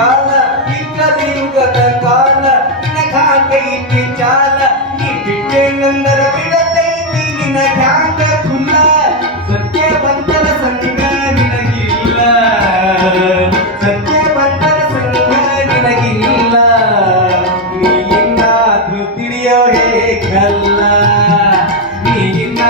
ಜ್ಞಾನ ಇಲ್ಲದಿರುಗದ ಕಾಲ ನಿನಗಾಗೈತಿ ಜಾಲ, ನೀ ಬಿಟ್ಟೆ ನಂದರ ಬಿಡತೈತಿ ನಿನ ಹ್ಯಾಂಗ ಕುಲ್ಲ ಸತ್ಯ ಬಂತರ ಸಂಗ ನಿನಗಿಲ್ಲ. ಸತ್ಯ ಬಂತರ ಸಂಗ ನಿನಗಿಲ್ಲ. ನೀ ಇನ್ನಾದ್ರೂ ತಿಳಿಯೋ ಹೇಗಲ್ಲ. ನೀ ಇನ್ನ